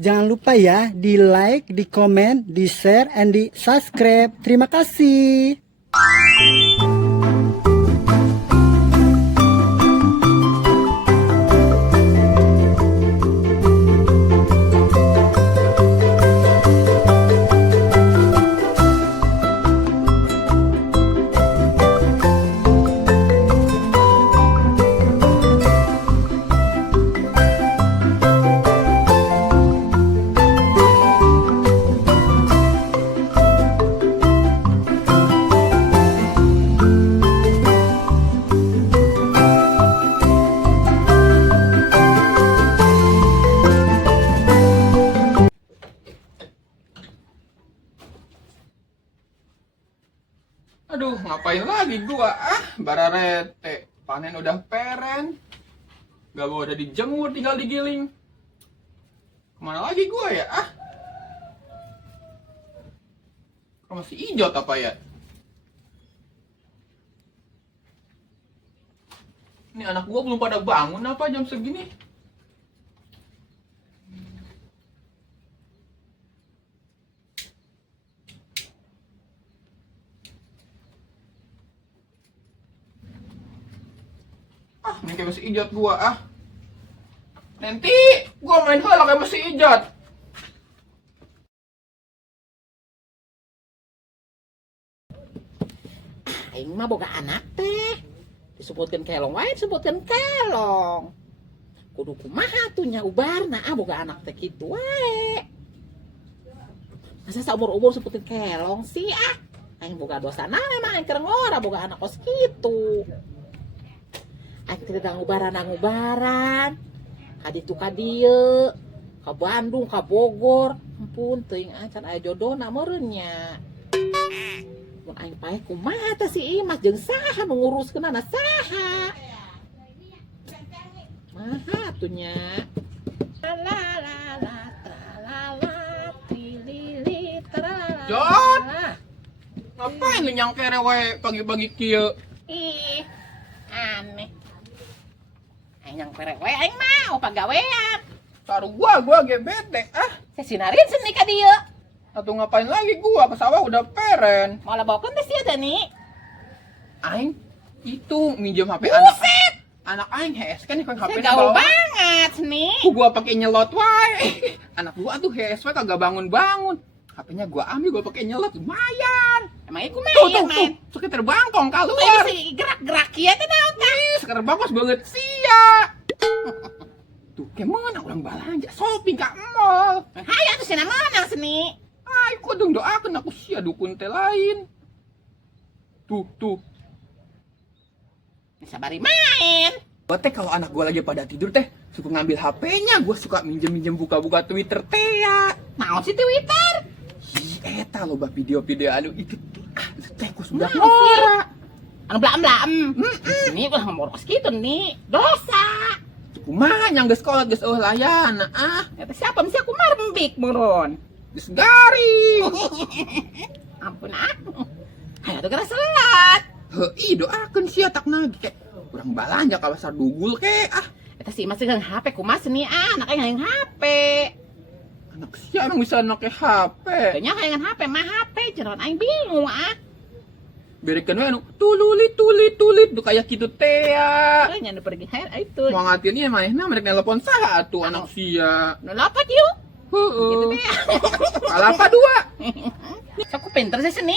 Jangan lupa ya di like, di komen, di share, and di subscribe. Terima kasih. Aduh, ngapain lagi gua? Bararete. Panen udah peren. Gak mau udah dijemur, tinggal digiling. Kemana lagi gua ya? Kok masih hijau apa ya? Ini anak gua belum pada bangun apa jam segini? Ini kayak masih ijat gua Nanti gua main bola kayak masih ijat. Aing mah boga anak teh. Disebutkeun kelong wae disebutkeun kelong. Kudu kumaha tuh nya ubarna boga anak teh kitu wae. Masa saumur-umur sebutkeun kelong sih Aing boga dosa naon emang aing keur ngora boga anak kos kitu. Aing teh ngubaran. Kaditu ka dieu, ka Bandung, ka Bogor. Ampun teuing can aya jodona meureun nya. Mun aing paeh kumaha teh si Imas jeung saha nu nguruskeunana saha? Maha atuh nya. Jod! Ngapain lu nyangkere wae pagi-pagi kieu? Ih, aneh. Aing nyangkere wae aing mau pagawean. Saru gua ge bete Saya sinarin seni ka dieu. Atau ngapain lagi gua ke sawah udah peren. Mau labokeun teh sia teh ni. Aing itu minjem HP Buset! anak aing hees kan kan Saya HP gaul banget nih. Gua pakai nyelot wae. Anak gua tuh hees wae kagak bangun-bangun. HP-nya gua ambil gua pakai nyelot lumayan. Emang iku Tuh, main. sekitar bangkong Tuh keluar. si gerak-gerak kieu teh naon tah? Sekarang bangkos banget sia. Tuh kemana orang balanja shopping ka mall. Hayu atuh cenah meunang seni. Ay, kudung doakeun aku sia dukun teh lain. Tuh. Sabari main. Gua teh kalau anak gua lagi pada tidur teh suka ngambil HP-nya, gua suka minjem buka-buka Twitter teh ya. Naon si Twitter? Ih, eta loba video-video anu itu teh ku sudah Naon ngora. Anu blaem-blaem. Ini ulah ngomongos kitu nih. Dosa. Kumaha nyang geus kolot geus layana Eta siapa mesti aku marembik meureun. geus garing. Ampun Hayu atuh geura salat. Heuih doakeun sia tak nagi ke urang balanja ka pasar dugul ke Eta si masih ngang HP kumaha seni anak ngang HP. anak sia emang bisa make HP. Nya ngang HP mah HP jeron aing bingung Berekeun we anu tulit du kayak kitu teh ya. Nya nu pergi hair itu. Mau ngatin ieu manehna merek nelpon saha atuh anak sia. Nu lapat yuk. Gitu Heeh. teh. Kalapa dua. Aku pinter sih seni.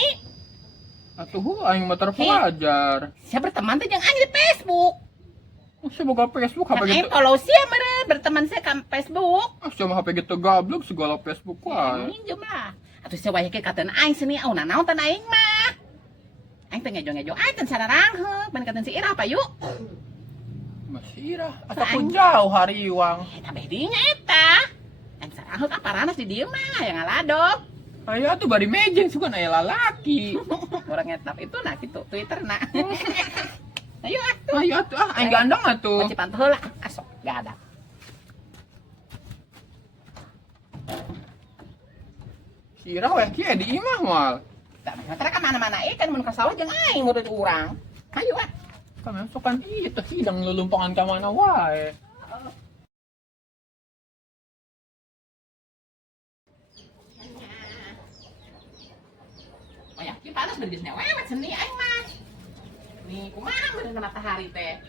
Atuh aing mah terpelajar. Saya berteman teh jeung aing di Facebook. Saya buka Facebook Kan HP aing gitu. follow sia meureun berteman saya ka Facebook. Sama HP gitu gablok segala Facebook wae. Minjem lah. Atuh sia wae ke katen aing seni auna naon tan aing mah. Aing teh ngejo-ngejo aing teh sararang heuh, ban katen si Ira apa yuk? Masih irah ataupun jauh hariwang. Eta bedinya eta. Aing sararang heuh kaparanas di dieu mah yang ngaladog. Aya tuh bari mejen sugan aya lalaki. Orang ngetap itu nah gitu Twitter nah. Ayo Ayo atuh aing gandong atuh. Kunci pantu heula asok gak ada. Kira we kieu di imah moal. Da mah ka mana-mana kan mun ka sawah jeung aing murid urang. Ayo Kan sokan ieu teh sidang lelumpangan ka mana wae. Oh yakin panas bener wewet seni aing mah. Nih kumaha bener matahari teh.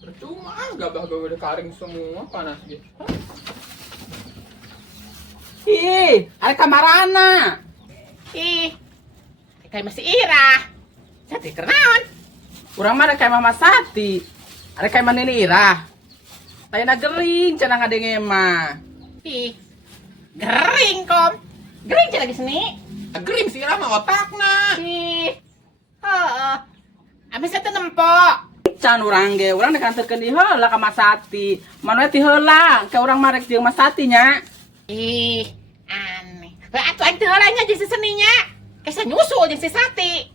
Percuma gabah gue udah karing semua panas gitu. Ih, ada kamarana. Ih, kayak masih Ira. Sati kenaon? Urang mah kayak Mama Sati. Ada kayak mana ini Ira? Tayana gering cenah ngadenge mah. Ih, gering kom. Gering cina lagi seni. Gering sih mah otakna. Ih, heeh. Abis itu nempok. Can urang ge, urang dikanterkeun di heula ka Mas Sati. Manu ti heula, ka urang marek jeung Mas Sati nya. Ih, aneh. Atuh aing teu heulanya jeung si seninya. Kesa nyusul jeung si Sati.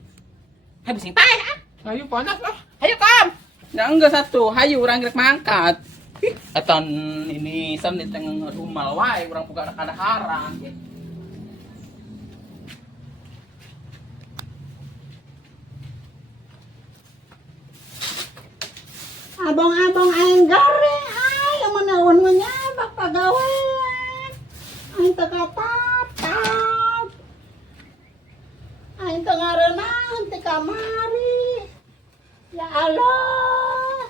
Habis sing paeh ah. Ayo panas lah. Ayo kom. Ya enggak satu, hayu urang rek mangkat. Eton ini san di tengah rumah wae urang boga ada harang. Abang-abang aing garing yang menawan menyabak pagawean. Aing teu katatap. Aing teu ngarenahan ti kamari. Ya Allah.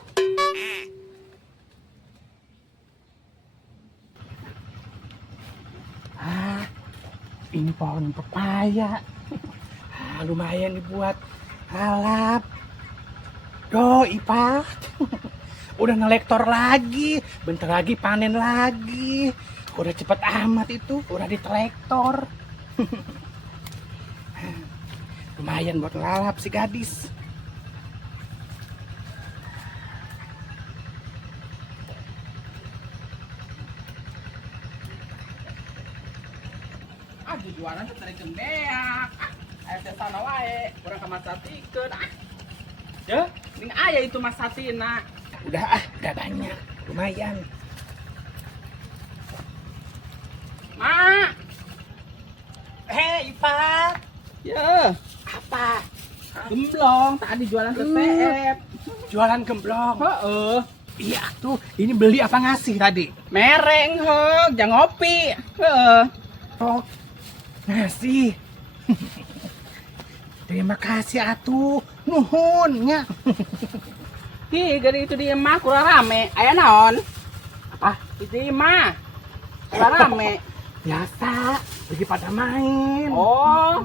Ini pohon pepaya. Lumayan dibuat halap. Doi Pak. Udah ngelektor lagi. Bentar lagi panen lagi. Udah cepet amat itu. Udah ditraktor. Lumayan buat ngelalap si gadis. Aduh jualan tuh tarik gendeak. Ayo teh sana wae, urang ka Mas Satikeun. Ya, ning aya itu Mas Satina. Udah udah banyak, lumayan. Mak. Hei, Pak. Ya, apa? Gemblong, tadi jualan TTF. Jualan gemblong. Heeh. Iya tuh, ini beli apa ngasih tadi? Mereng heug, jang ngopi. Heeh. Oh, ngasih. Terima kasih atuh. Nuhun nya. Hi, gari itu di emak kurang rame. Aya naon? Apa? Itu mah. Kurang rame. Biasa, lagi pada main. Oh.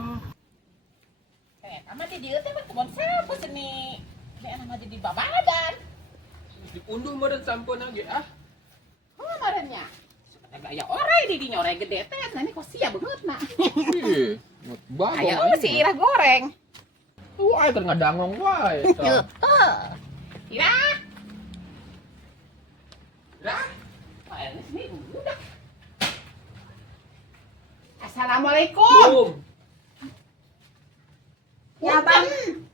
Sama di dieu teh kebon sapu seni. Bea nama jadi babadan. Diunduh meureun sampun ge ah. Marenya. Aya orai di dinya orai gede teh. Nah ini kok sia beungeut na. Ih, bagong. Aya si Ira goreng. Wah, keur ngadangong wae. Ira. Lah, Oh, ini sini udah. Assalamualaikum.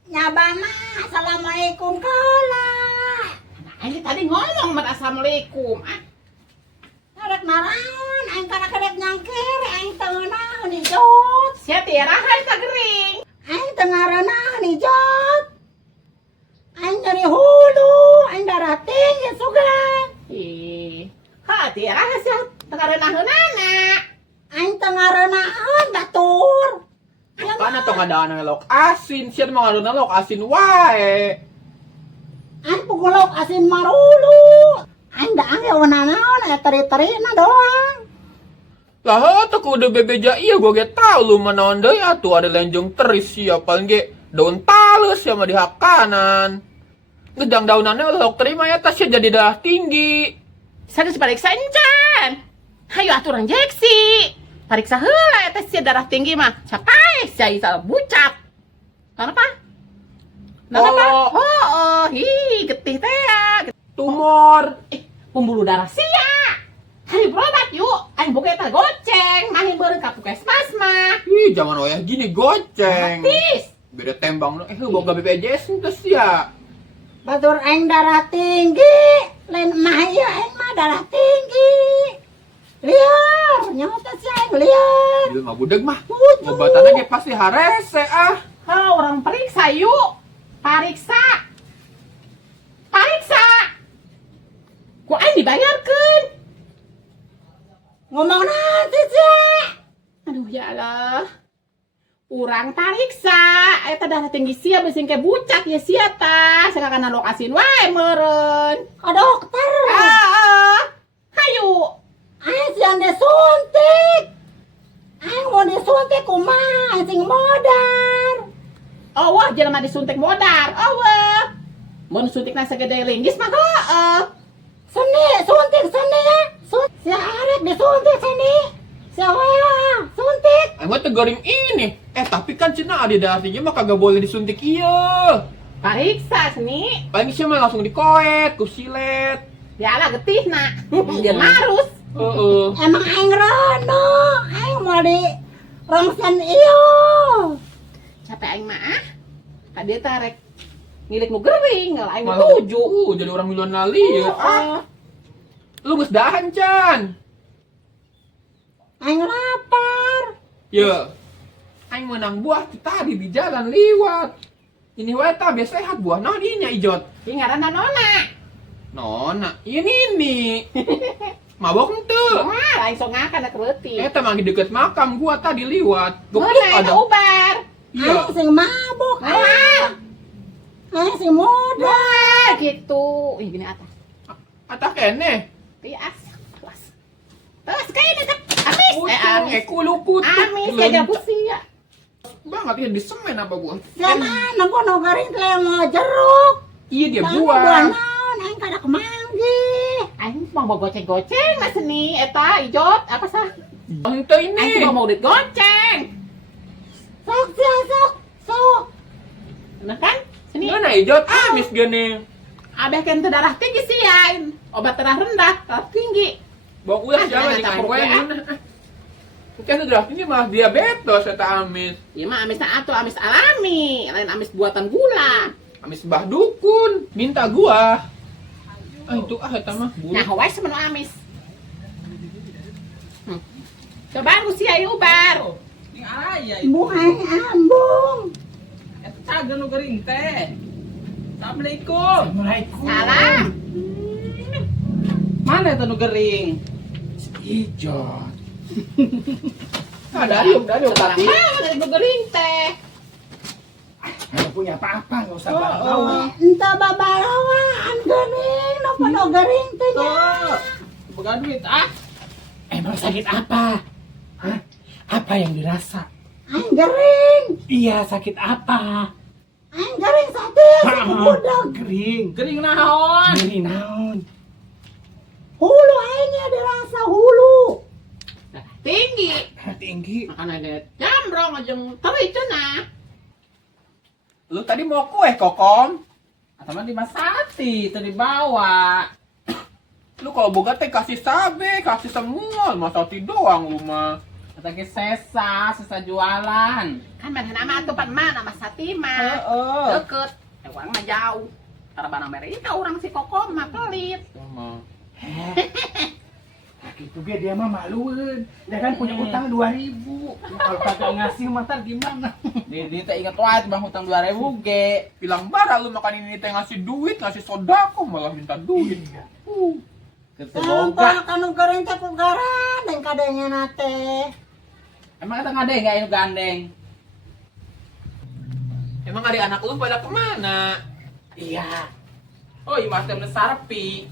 Nyabana, assalamualaikum kala. Nah, ini tadi ngomong mat assalamualaikum. Ah, Narek naraon, aing kana kedek nyangkir, aing teu naon ijot. sia tiara hai ka gering. Aing teu ngarenahan ijot. Aing nyeri hulu, aing darah tinggi sugan. Ih, ha tiara hai sia tengarenaheunana. Aing teu ngarenahan batur. kana tong ngadaan lauk asin, sieun mah ngadaan lauk asin wae. Aing pukul lauk asin marulu. Aing da angge naon teri-terina doang. Lah heuh kudu bebeja iya gua ge tau lu manaon deui atuh ada lenjong teris sia paling ge daun talus ya mah di hak kanan. Gedang daunannya lauk terima ya tas jadi darah tinggi. Sageus pariksa encan. Hayu aturan jeksi. Pariksa heula eta sia darah tinggi mah. Sapae sia ieu bucak. Kenapa? Kenapa? Oh, hi getih teh ya. Tumor. Pembuluh darah sia. Hayu berobat yuk. Aing boga eta goceng, mahin beureun ka puskesmas mah. Ih, jangan wayah gini goceng. Tis. Beda tembang boga BPJS terus ya. Batur aing darah tinggi. Lain mah ieu aing mah darah tinggi. Liar, nyata si aing liar. Ieu mah budeg mah. Wujud. Obatanna ge pasti harese ah. Ha, orang periksa yuk. Pariksa. Ku aing dibayarkeun. Ngomong nanti sih. Aduh ya Allah. urang tariksa eta darah tinggi sia bising ke bucat ya sia tah sakakana lokasin wae meureun Ke dokter. hayu Aing sian disuntik. Aing mau disuntik kumaha sing modar. wah jelema disuntik modar mun suntikna sagede linggis mah heueuh Seni, suntik seni ya. Si Arek disuntik seni. Si Wea, suntik. Emang tegaring ini. Tapi kan cina ada artinya mah kagak boleh disuntik iya. pariksa seni Paling sih mah langsung dikoet, kusilet. dialah getihna dia marus Emang aing rono. Aing mau di rongsen iyo. capek aing mah dia tarek ngilik nu gering ngal aing mah Malah tuju jadi orang milioner liat. Lu geus dahan, Can. Aing lapar. Ya. Aing menang buah tadi di jalan liwat. Ini wae tah biasa sehat buah naon ieu nya Ijot. Ih ngaranna nona Nona, ini. Mabok henteu. wah lain sok ngakan da kreutik Eta mah deket makam gua tadi liwat. nona Goblok eta ada. ubar Iya. Aing sing mabuk. wah Aing sing modar. gitu ih gini atas Atah keneh. tias awas terus kayaknya tak amis amis Kulukut. amis jaga kusia Banget ya di semen apa gua. Sana gua no garing teh mau jeruk. Iya dia Buah buah. naon aing kada kemanggih. aing mau goceng-goceng mas seni eta ijot apa sah Henteu aing ini. cuma mau duit goceng Sok sia sok. Sok. nah kan seni Mana Ijot amis gini. abah kan teu darah tinggi sih ya obat darah rendah darah tinggi Bawa ulah Ah, siapa jangan di tak kampung perlu, mana. Kan udah ini mah diabetes eta amis. ya mah amisnya atuh amis alami lain amis buatan gula Amis bah dukun. Minta gua. Itu eta mah nah bulu. wae semenu amis coba usia ubar Ning aya itu. Bu aing ambung. Eta nu gering teh. Assalamualaikum. salah Mana eta nu gering? Ijot. Dari Sebarang mana dari gering teh Nggak punya apa-apa, nggak usah Oh, bawa-bawa. Entah babalawaan geuning nu pada gering teh nya. Boga duit Emang sakit apa? Hah? Apa yang dirasa? Aing gering. Iya, sakit apa? Aing gering satis budak. Kering. Gering naon? Ini naon? Hulu aingnya dirasa hulu. tinggi Tinggi. makan aja jambrong aja teri cenah Lu tadi mau kue kokom. Atau mah dimasati, teu dibawa. Lu kalau boga teh kasih sabe, kasih semua, masa doang lu mah. Eta ge sesa jualan. kan mana nama tuh pan mana mas Satima Heeh. deket orang mah jauh karena barang mereka orang si kokom mah pelit Sama. Nah, gitu biar dia mah maluin. Dia kan punya utang 2.000. Kalau kagak ngasih mah ntar gimana? Di teh inget wae bang hutang 2.000 ge. Bilang bara lu makan ini teh ngasih duit, ngasih sodako malah minta duit. Keur Sampah kanu gering teh ku garandeng kadenya na teh. Emang eta ngadeng enggak anu gandeng? Emang adik anak lu pada kemana? Iya. Oh, ieu mah teh sarpi.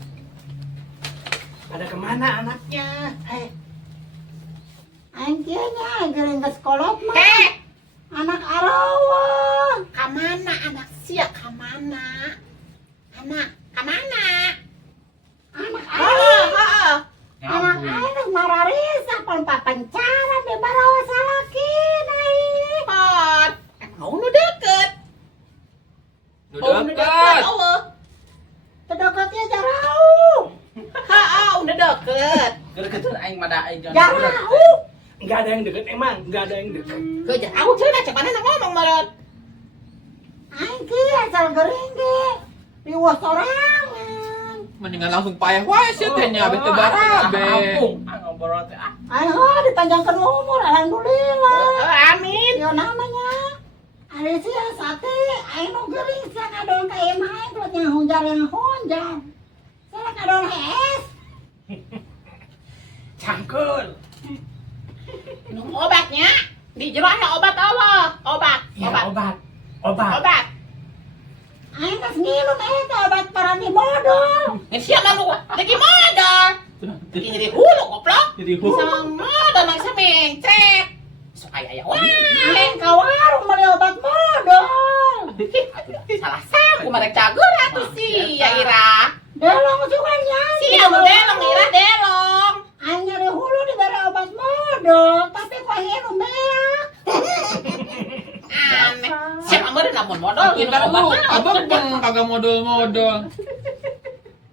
Pada kemana anaknya? Aing kieu nya gering ke sekolah mah. Anak Arawa arawa. kamana anak sia kamana anak kamana Anak heeh anak aing mararisa pon papancaran di barawa salakin aing. pot emang nu deket Udah dekat. eueuh Kedekatnya jauh. heeh udah deket Keur aing mah da aing Jauh. Nggak ada yang deket emang. Nggak ada yang deket. ke aku cenah cek mana ngomong meureun Aing kieu asal gering ge. Diwas sorangan. Mendingan langsung payah wae sih teh nya abis teh barabe. Ampung, ngobrol teh Aing dipanjangkan umur alhamdulillah. amin Yo namanya ada sih sate aing nu geuring sia ngadon ka imah aing kudu nyahunjar yang honjar. Saya ngadon es. Cangkul. minum obatnya Di jero aya obat Allah. Obat. Ya Obat. obat. Obat. Obat. Aing geus ngilu eta obat parani modal. Ini siapa lu? Lagi modal. Ini di hulu goblok. Jadi Sama modal maksa mencret. Sok aya wah. Aing ka warung beli obat modal. Salah saku merek cager atuh si ya Ira. Delong juga nyanyi. Si anu delong Ira delong. Aing nyari hulu diberi obat modal, tapi kok hirum beak. Aneh. Siapa meureun lamun modal Bentar minum lu, obat. abang bang kagak modal-modal.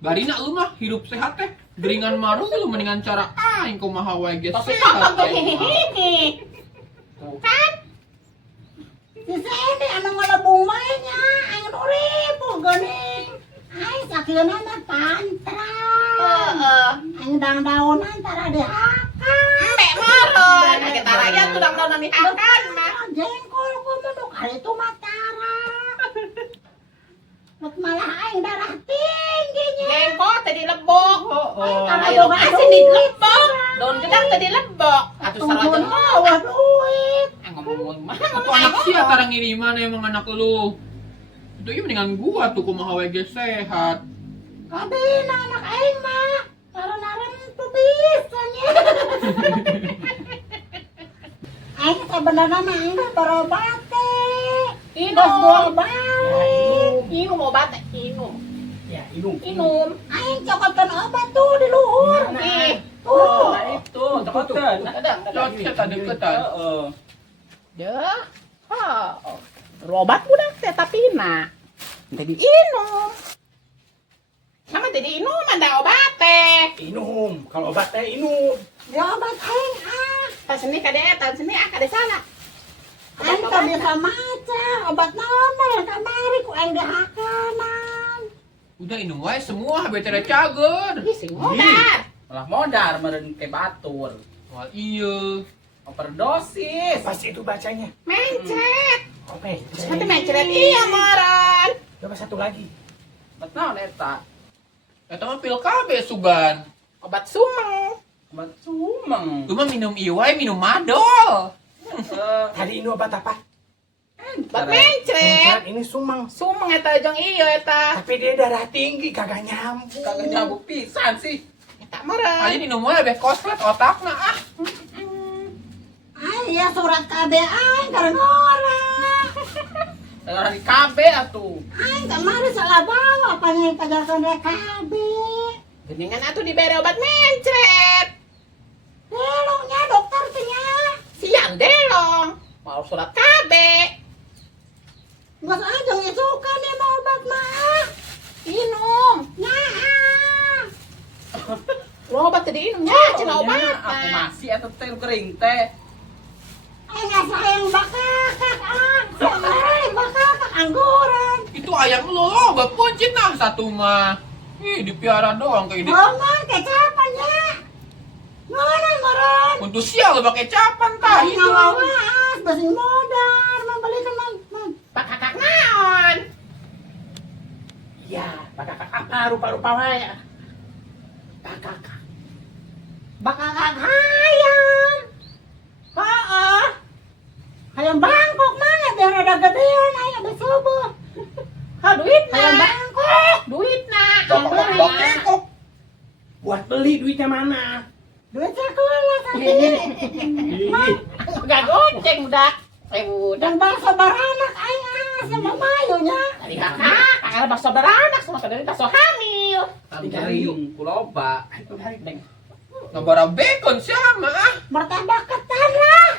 Barina lu mah hidup sehat teh. Geringan marung lu mendingan cara aing kumaha wae ge Tapi sehat. kakak aing mah. hehehe. Tuh kan? Si Sandy anu ngelebung wae nya, aing nu ribu geuning. Aing sakieu mah pantra. Heeh. Aing dang-daun antara dihaka. Mbek moron. Kita rakyat tuh dang-daun di akan mah. Jengkol ku menduk hari itu matara. Lut malah aing darah tinggi nya. Jengkol tadi lebok. Oh. Ayo kasih di lebok. Daun gedang tadi lebok. Atuh sarojeng Bawa duit. ngomong mah. Itu anak sia tarang ngiriman emang anak lu. Itu ieu mendingan gua tuh kumaha wae ge sehat. Kabina anak aing mah. Naren-naren tuh bisa nya. Aing sebenarnya mah aing teh berobat teh. Terus gua balik. Inum obat inum. Ya, inung. Inum. Aing cokotan obat tuh di luhur. Ih. Tuh. Nah itu, cepetan. Dadang. Kita deketan. Heeh. Ya. Obat udah teh tapi na. Jadi inum. Sama jadi inum ada obat teh. Inum. Kalau obat teh inum. Ya obat aing ah. Tas sini kade kade salah. Aing teh bisa maca obat naon mah yang kamari ku aing dihakanan. Udah inum wae semua betere cager. Ih sing modar. Malah modar meren ke batur. Wah iya. Overdosis. Pas itu bacanya. Mencret. Oke. Seperti mencret iya moran. Coba satu lagi. Betul eta. Eta mah pil KB sugan. Obat sumeng. Obat sumeng. Lu mah minum ieu wae minum madol. Tadi ini obat apa? Obat mencret. Bukan, ini sumang. Sumeng eta jeung ieu eta. Tapi dia darah tinggi, kagak nyambung. Kagak nyambung pisan sih. Eta meureun. Aja minum wae beh koslet otakna ah. Aing ya surat KB aing karena orang. Dengan di KB atuh. Aing kemarin salah bawa panggil penjelasan KB. Geningan atuh dibere obat mencret. Delongnya dokter tanya. Siang delong. Mau surat KB. Nggak aja nggak suka nih mau obat mah. Inum. Nah. Lu obat tadi inum nya, cina obat. Aku masih atau teh kering teh. Aing nggak sayang bakakak ah. Sayang bakakak angguran. Itu ayam lu loba puncit nah satu mah. Ih dipiara doang kayak ini. Roman kecapannya. Ngonan moron. Untuk sial lu pakai capan tah Aing itu. ngawawas besi modal membelikan man. Bakakak naon? Iya, bakakak apa rupa-rupa wae. Bakakak. Bakakak hayam. Heeh. Hayam Bangkok mana biar ada gedean hayam besubuh. Ha duit Hayam na. Bangkok. Duit na. Bakakak. Buat beli duitnya mana? Duit sekolah tadi. Gak goceng udah. Udah. Dan bangsa baranak aing sama mayunya. Tadi kakak, kakak bakso beranak sama saudari bakso hamil. Tadi kering kuloba. Ngebara bacon sama ah. Martabak ketan lah.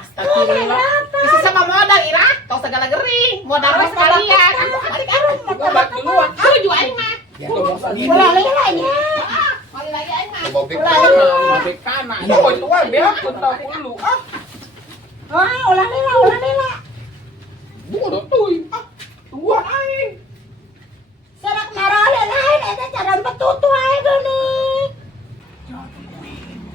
Astagfirullah. Isi sama modal Ira, tong segala gering. Modal mah sekalian. Balik arun. Gua bak duluan. Aku juga aing mah. Ya, coba beli. Ulah lilanya. Balik lagi aing mah. Coba bacon. Bebek kana. Iya, itu wae beakun tah lu ah. Ah, ulah lila, ulah lila. Bodoh tuh. Ah, tua aing. Serak marale lain eta cara betutu ae geuning.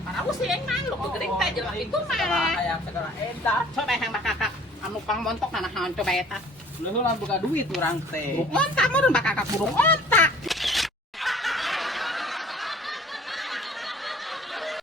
Para usih aing mah lu gering teh jelema itu mah. Kayak segala edan. Coba yang bakakak anu pang montok nanahan coba eta. Lu lah buka duit urang teh. Burung onta meureun bakakak burung onta.